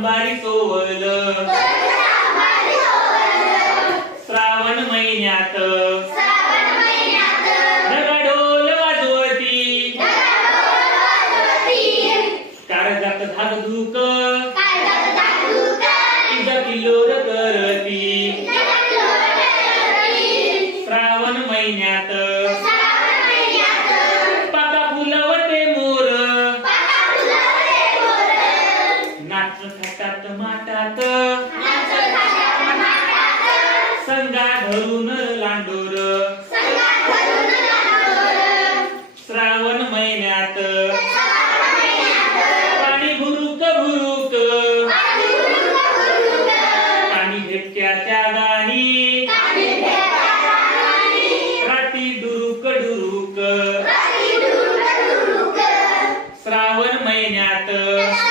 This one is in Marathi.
अंबारी सोवल श्रावण महिन्यात ढोल वाजवती काळजात धाकधूक किल्लोर करती श्रावण महिन्यात पाका फुलवते मोर नाच थाटात माटात संगा धरून लांडोर श्रावण महिन्यात पाणी भुरुक भुरुक पाणी भेटत्याच्या गाणी राती डुरुक डुरुक श्रावण महिन्यात